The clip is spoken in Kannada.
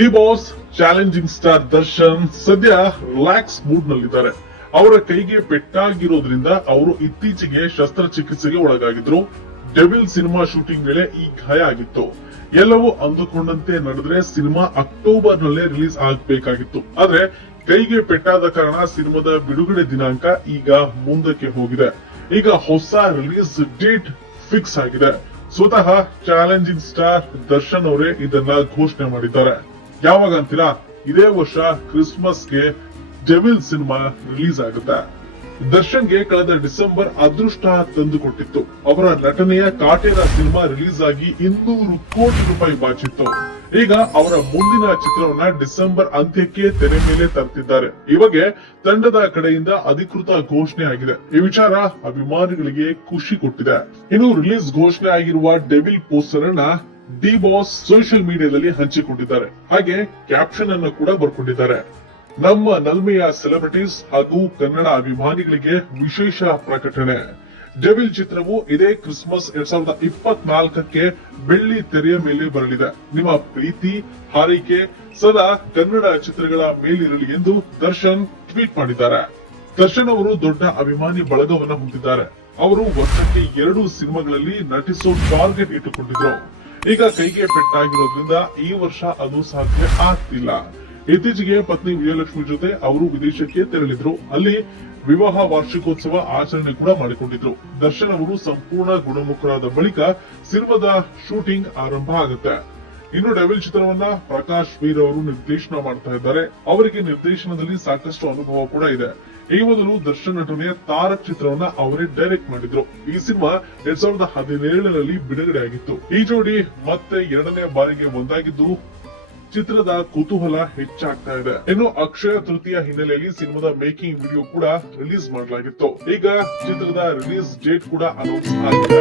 D boss challenging star Darshan ಸದ್ಯ ರಿಲ್ಯಾಕ್ಸ್ ಮೂಡ್ ನಲ್ಲಿದ್ದಾರೆ. ಅವರ ಕೈಗೆ ಪೆಟ್ಟಾಗಿರೋದ್ರಿಂದ ಅವರು ಇತ್ತೀಚೆಗೆ ಶಸ್ತ್ರಚಿಕಿತ್ಸೆಗೆ ಒಳಗಾಗಿದ್ರು. ಡೆವಿಲ್ ಸಿನಿಮಾ ಶೂಟಿಂಗ್ ವೇಳೆ ಈ ಗಾಯ ಆಗಿತ್ತು. ಎಲ್ಲವೂ ಅಂದುಕೊಂಡಂತೆ ನಡೆದ್ರೆ ಸಿನಿಮಾ ಅಕ್ಟೋಬರ್ ನಲ್ಲೇ ರಿಲೀಸ್ ಆಗಬೇಕಾಗಿತ್ತು. ಆದ್ರೆ ಕೈಗೆ ಪೆಟ್ಟಾದ ಕಾರಣ ಸಿನಿಮಾದ ಬಿಡುಗಡೆ ದಿನಾಂಕ ಈಗ ಮುಂದಕ್ಕೆ ಹೋಗಿದೆ. ಈಗ ಹೊಸ ರಿಲೀಸ್ ಡೇಟ್ ಫಿಕ್ಸ್ ಆಗಿದೆ. ಸ್ವತಃ ಚಾಲೆಂಜಿಂಗ್ ಸ್ಟಾರ್ ದರ್ಶನ್ ಅವರೇ ಇದನ್ನ ಘೋಷಣೆ ಮಾಡಿದ್ದಾರೆ. ಯಾವಾಗ ಅಂತೀರಾ? ಇದೇ ವರ್ಷ ಕ್ರಿಸ್ಮಸ್ಗೆ ಡೆವಿಲ್ ಸಿನಿಮಾ ರಿಲೀಸ್ ಆಗುತ್ತೆ. ದರ್ಶನ್ಗೆ ಕಳೆದ ಡಿಸೆಂಬರ್ ಅದೃಷ್ಟ ತಂದುಕೊಟ್ಟಿತ್ತು. ಅವರ ನಟನೆಯ ಕಾಟೇರ ಸಿನಿಮಾ ರಿಲೀಸ್ ಆಗಿ 200 ಕೋಟಿ ರೂಪಾಯಿ ಬಾಚಿತ್ತು. ಈಗ ಅವರ ಮುಂದಿನ ಚಿತ್ರವನ್ನ ಡಿಸೆಂಬರ್ ಅಂತ್ಯಕ್ಕೆ ತೆರೆ ಮೇಲೆ ತರ್ತಿದ್ದಾರೆ. ಇವಾಗ ತಂಡದ ಕಡೆಯಿಂದ ಅಧಿಕೃತ ಘೋಷಣೆ ಆಗಿದೆ. ಈ ವಿಚಾರ ಅಭಿಮಾನಿಗಳಿಗೆ ಖುಷಿ ಕೊಟ್ಟಿದೆ. ಇನ್ನು ರಿಲೀಸ್ ಘೋಷಣೆ ಆಗಿರುವ ಡೆವಿಲ್ ಪೋಸ್ಟರ್ ಅನ್ನ ಡಿ ಬಾಸ್ ಸೋಷಿಯಲ್ ಮೀಡಿಯಾದಲ್ಲಿ ಹಂಚಿಕೊಂಡಿದ್ದಾರೆ. ಹಾಗೆ ಕ್ಯಾಪ್ಷನ್ ಅನ್ನು ಕೂಡ ಬರ್ಕೊಂಡಿದ್ದಾರೆ. ನಮ್ಮ ನಲ್ಮೆಯ ಸೆಲೆಬ್ರಿಟೀಸ್ ಹಾಗೂ ಕನ್ನಡ ಅಭಿಮಾನಿಗಳಿಗೆ ವಿಶೇಷ ಪ್ರಕಟಣೆ. ಡೆವಿಲ್ ಚಿತ್ರವು ಇದೇ ಕ್ರಿಸ್ಮಸ್ 2024ಕ್ಕೆ ಬೆಳ್ಳಿ ತೆರೆಯ ಮೇಲೆ ಬರಲಿದೆ. ನಿಮ್ಮ ಪ್ರೀತಿ ಹಾರೈಕೆ ಸದಾ ಕನ್ನಡ ಚಿತ್ರಗಳ ಮೇಲಿರಲಿ ಎಂದು ದರ್ಶನ್ ಟ್ವೀಟ್ ಮಾಡಿದ್ದಾರೆ. ದರ್ಶನ್ ಅವರು ದೊಡ್ಡ ಅಭಿಮಾನಿ ಬಳಗವನ್ನು ಹೊಂದಿದ್ದಾರೆ. ಅವರು ವರ್ಷಕ್ಕೆ 2 ಸಿನಿಮಾಗಳಲ್ಲಿ ನಟಿಸೋ ಟಾರ್ಗೆಟ್ ಇಟ್ಟುಕೊಂಡಿದ್ರು. ಈಗ ಕೈಗೆ ಪೆಟ್ಟಾಗಿರೋದ್ರಿಂದ ಈ ವರ್ಷ ಅದು ಸಾಧ್ಯ ಆಗ್ತಿಲ್ಲ. ಇತ್ತೀಚೆಗೆ ಪತ್ನಿ ವಿಜಯಲಕ್ಷ್ಮಿ ಜೊತೆ ಅವರು ವಿದೇಶಕ್ಕೆ ತೆರಳಿದ್ರು. ಅಲ್ಲಿ ವಿವಾಹ ವಾರ್ಷಿಕೋತ್ಸವ ಆಚರಣೆ ಕೂಡ ಮಾಡಿಕೊಂಡಿದ್ರು. ದರ್ಶನ್ ಅವರು ಸಂಪೂರ್ಣ ಗುಣಮುಖರಾದ ಬಳಿಕ ಸಿನಿಮಾದ ಶೂಟಿಂಗ್ ಆರಂಭ ಆಗುತ್ತೆ. ಇನ್ನು ಡೆವಿಲ್ ಚಿತ್ರವನ್ನ ಪ್ರಕಾಶ್ ವೀರ್ ಅವರು ನಿರ್ದೇಶನ ಮಾಡ್ತಾ ಇದ್ದಾರೆ. ಅವರಿಗೆ ನಿರ್ದೇಶನದಲ್ಲಿ ಸಾಕಷ್ಟು ಅನುಭವ ಕೂಡ ಇದೆ. ಈ ಮೊದಲು ದರ್ಶನ್ ನಟನೆಯ ತಾರಕ್ ಚಿತ್ರವನ್ನ ಅವರೇ ಡೈರೆಕ್ಟ್ ಮಾಡಿದ್ರು. ಈ ಸಿನಿಮಾ 2017ರಲ್ಲಿ ಬಿಡುಗಡೆ ಆಗಿತ್ತು. ಈ ಜೋಡಿ ಮತ್ತೆ 2ನೇ ಬಾರಿಗೆ ಒಂದಾಗಿದ್ದು ಚಿತ್ರದ ಕುತೂಹಲ ಹೆಚ್ಚಾಗ್ತಾ ಇದೆ. ಇನ್ನು ಅಕ್ಷಯ ತೃತೀಯ ಹಿನ್ನೆಲೆಯಲ್ಲಿ ಸಿನಿಮಾದ ಮೇಕಿಂಗ್ ವಿಡಿಯೋ ಕೂಡ ರಿಲೀಸ್ ಮಾಡಲಾಗಿತ್ತು. ಈಗ ಚಿತ್ರದ ರಿಲೀಸ್ ಡೇಟ್ ಕೂಡ ಅನೌನ್ಸ್ ಆಗಿದೆ.